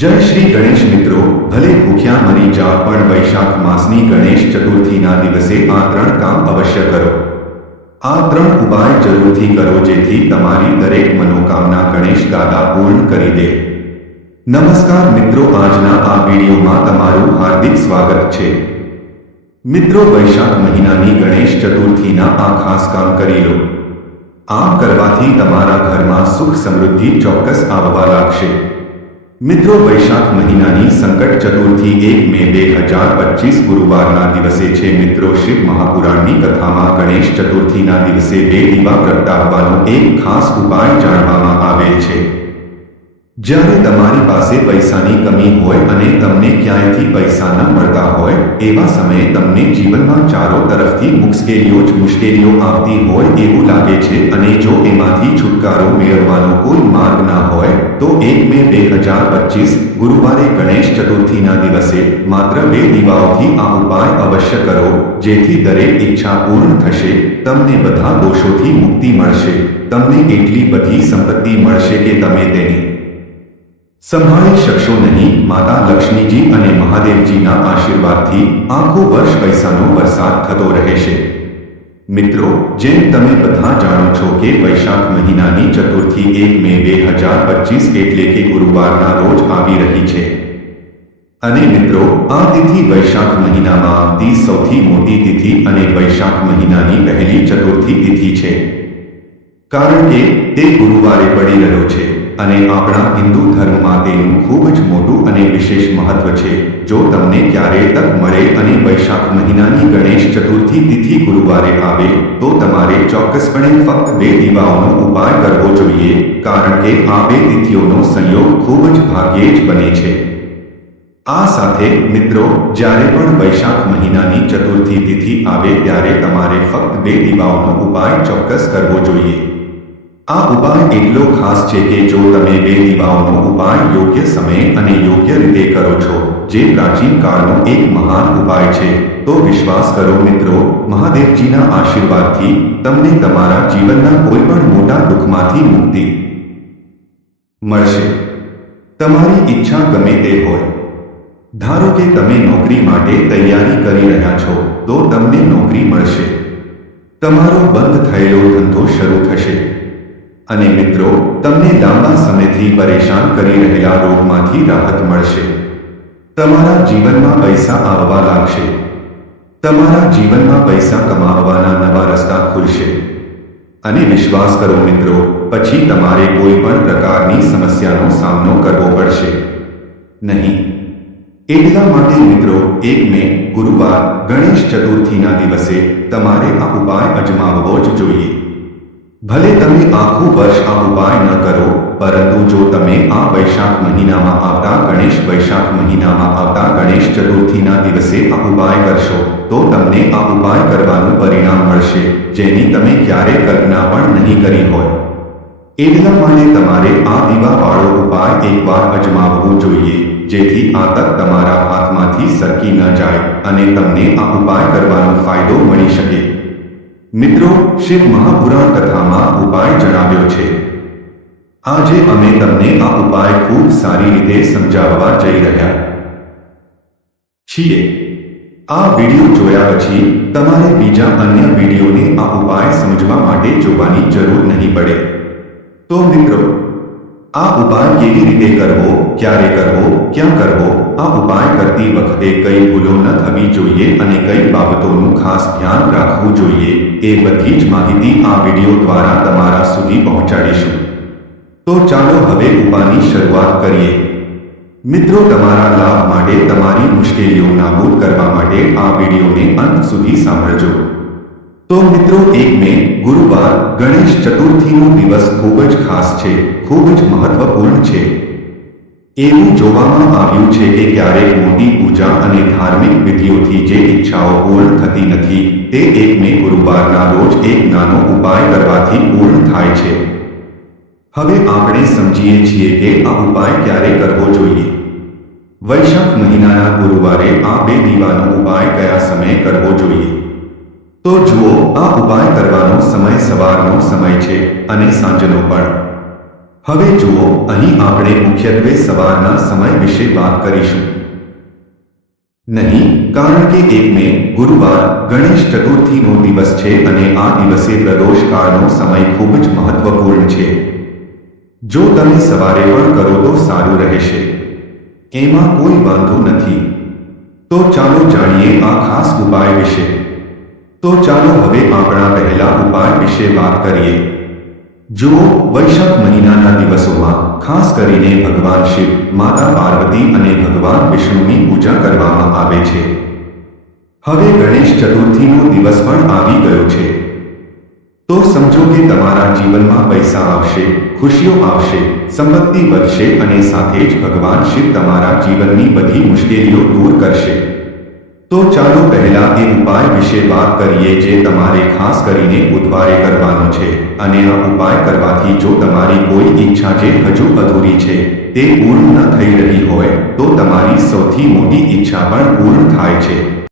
જય શ્રી ગણેશ મિત્રો, ભલે ભૂખ્યા મરી જાઓ, પણ વૈશાખ માસની ગણેશ ચતુર્થીના દિવસે આ ત્રણ કામ અવશ્ય કરો. આ ત્રણ ઉપાય જરૂરથી કરો જેથી તમારી દરેક મનોકામના ગણેશ દાદા પૂર્ણ કરી દે. નમસ્કાર મિત્રો, આજના આ વિડીયોમાં તમારું હાર્દિક સ્વાગત છે. મિત્રો, વૈશાખ મહિનાની ગણેશ ચતુર્થીના આ ખાસ કામ કરી લો. આમ કરવાથી તમારા ઘરમાં સુખ સમૃદ્ધિ ચોક્કસ આવવા લાગશે. મિત્રો, વૈશાખ મહિનાની સંકટ ચતુર્થી એક મે બે હજાર પચીસ ગુરુવારના દિવસે છે મિત્રો, શિવ મહાપુરાણની કથામાં ગણેશ ચતુર્થીના દિવસે બે દીવા પ્રગટાવવાનો એક ખાસ ઉપાય જાણવામાં આવે છે. જ્યારે તમારી પાસે પૈસાની કમી હોય અને તમને ક્યાંયથી પૈસા ન મળતા હોય, એવા સમયે તમને જીવનમાં ચારો તરફથી મુશ્કેલીઓ જ મુશ્કેલીઓ આવતી હોય એવું લાગે છે. અને જો એમાંથી છુટકારો મેળવવાનો કોઈ માર્ગ ના હોય, તો એક મે બે હજાર પચીસ ગુરુવારે ગણેશ ચતુર્થીના દિવસે માત્ર બે દીવાઓથી આ ઉપાય અવશ્ય કરો, જેથી દરેક ઈચ્છા પૂર્ણ થશે, તમને બધા દોષોથી મુક્તિ મળશે. તમને એટલી બધી સંપત્તિ મળશે કે તમે તેની સંભાળી શકશો નહીં. માતા લક્ષ્મીજી અને મહાદેવજીના આશીર્વાદથી આખું વર્ષ પૈસાનો વરસાદ થતો રહેશે. મિત્રો, જેમ તમે બધા જાણો છો કે વૈશાખ મહિનાની ચતુર્થી એક મે બે હજાર પચીસ એટલે કે ગુરુવારના રોજ આવી રહી છે. અને મિત્રો, આ તિથિ વૈશાખ મહિનામાં આવતી સૌથી મોટી તિથિ અને વૈશાખ મહિનાની પહેલી ચતુર્થી તિથિ છે. કારણ કે તે ગુરુવારે પડી રહ્યો છે. અને આપણા હિન્દુ ધર્મમાં તેનું ખૂબ જ મોટું અને વિશેષ મહત્વ છે. જો તમને ક્યારે તક મળે અને વૈશાખ મહિનાની ગણેશ ચતુર્થી તિથિ ગુરુવારે આવે, તો તમારે ચોક્કસપણે ફક્ત બે દીવાઓનો ઉપાય કરવો જોઈએ, કારણ કે આ બે તિથિઓનો સંયોગ ખૂબ જ ભાગ્યે જ બને છે. આ સાથે, મિત્રો, જ્યારે પણ વૈશાખ મહિનાની ચતુર્થી તિથિ આવે, ત્યારે તમારે ફક્ત બે દીવાઓનો ઉપાય ચોક્કસ કરવો જોઈએ. આ ઉપાય એટલો ખાસ છે કે જો તમે બે દીવાઓનો ઉપાય યોગ્ય સમયે અને યોગ્ય રીતે કરો છો, જે પ્રાચીન કાળનો એક મહાન ઉપાય છે, તો વિશ્વાસ કરો મિત્રો, મહાદેવજીના આશીર્વાદથી તમને તમારા જીવનના કોઈ પણ મોટા દુઃખમાંથી મુક્તિ મળશે. તમારી ઈચ્છા ગમે તે હોય. ધારો કે તમે નોકરી માટે તૈયારી કરી રહ્યા છો, તો તમને નોકરી મળશે. તમારો બંધ થયેલો ધંધો શરૂ અને મિત્રો, તમને લાંબા સમયથી પરેશાન કરી રહેલા રોગમાંથી રાહત મળશે. તમારા જીવનમાં પૈસા આવવા લાગશે. તમારા જીવનમાં પૈસા કમાવવાના નવા રસ્તા ખુલશે. અને વિશ્વાસ કરો મિત્રો, પછી તમારે કોઈ પણ પ્રકારની સમસ્યાનો સામનો કરવો પડશે. નહીં. એટલા માટે મિત્રો એક મે ગુરુવાર ગણેશ ચતુર્થીના દિવસે તમારે આ ઉપાય અજમાવવો જ જોઈએ. ભલે તમે આખું વર્ષ આ ઉપાય ન કરો, પરંતુ જો તમે આ વૈશાખ મહિનામાં આવતા ગણેશ વૈશાખ મહિનામાં આવતા ગણેશ ચતુર્થીના દિવસે આ ઉપાય કરશો, તો તમને આ ઉપાય કરવાનું પરિણામ મળશે, જેની તમે ક્યારે કલ્પના પણ નહીં કરી હોય. એટલા માટે તમારે આ દીવાવાળો ઉપાય એકવાર અજમાવવું જોઈએ, જેથી આ તક તમારા હાથમાંથી સરકી ન જાય, અને તમને આ ઉપાય કરવાનો ફાયદો મળી શકે. મિત્રો શિવ મહાપુરાણ કથામાં ઉપાય જણાવ્યો છે. આજે અમે તમને આ ઉપાય ખૂબ સારી રીતે સમજાવવા જઈ રહ્યા છીએ. આ વિડિયો જોયા પછી તમારે બીજા અન્ય વિડિયોને આ ઉપાય સમજવા માટે જોવાની જરૂર નહીં પડે. તો મિત્રો, આ ઉપાય કેવી રીતે કરવો, ક્યારે કરવો, ક્યાં કરવો આ ઉપાય કરતી વખતે કઈ ભૂલો ન થવી જોઈએ અને કઈ બાબતોનું ખાસ ધ્યાન રાખવું જોઈએ એ બધી જ માહિતી આ વિડિયો દ્વારા તમારા સુધી પહોંચાડીશું. તો ચાલો હવે ઉપાયની શરૂઆત કરીએ. મિત્રો, તમારા લાભ માટે તમારી મુશ્કેલીઓ નાબૂદ કરવા માટે આ વિડિયોને અંત સુધી સાંભળજો. તો મિત્રો, એક મે, ગુરુવાર ગણેશ ચતુર્થીનો દિવસ ખૂબ જ ખાસ છે, ખૂબ જ મહત્વપૂર્ણ છે. એવું જોવામાં આવ્યું છે કે ક્યારેક મોટી પૂજા અને ધાર્મિક વિધિઓથી જે ઈચ્છાઓ પૂર્ણ થતી નથી, તે એક મે ગુરુવારના રોજ એક નાનો ઉપાય કરવાથી પૂર્ણ થાય છે. હવે આપણે સમજીએ છીએ કે આ ઉપાય ક્યારે કરવો જોઈએ. વૈશાખ મહિનાના ગુરુવારે આ બે દીવાનો ઉપાય કયા સમયે કરવો જોઈએ? તો જુઓ, આ ઉપાય કરવાનો સમય સવારનો સમય છે અને સાંજનો પણ. હવે જુઓ, અહીં આપણે મુખ્યત્વે સવારના સમય વિશે વાત કરીશું. નહીં, કારણ કે એક મે ગુરુવાર ગણેશ ચતુર્થીનો દિવસ છે અને આ દિવસે પ્રદોષ કાળનો સમય ખૂબ જ મહત્વપૂર્ણ છે. જો તમે સવારે પણ કરો તો સારું રહેશે. એમાં કોઈ વાંધો નથી. તો ચાલો જાણીએ આ ખાસ ઉપાય વિશે. તો ચાલો હવે આપણા પહેલા ઉપાય વિશે વાત કરીએ. જુઓ વૈશાખ મહિનાના દિવસોમાં ખાસ કરીને ભગવાન શિવ, માતા પાર્વતી અને ભગવાન વિષ્ણુની પૂજા કરવામાં આવે છે. હવે ગણેશ ચતુર્થીનો દિવસ પણ આવી ગયો છે. તો સમજો કે તમારા જીવનમાં પૈસા આવશે, ખુશીઓ આવશે, સંપત્તિ વધશે અને સાથે જ ભગવાન શિવ તમારા જીવનની બધી મુશ્કેલીઓ દૂર કરશે. તો ચાલો પહેલા એ ઉપાય વિશે વાત કરીએ જે તમારે ખાસ કરીને બુધવારે કરવાનો છે. અને આ ઉપાય કરવાથી જો તમારી કોઈ ઈચ્છા જે હજુ અધૂરી છે, તે પૂર્ણ ન થઈ રહી હોય, તો તમારી સૌથી મોટી ઈચ્છા પણ પૂર્ણ થાય છે.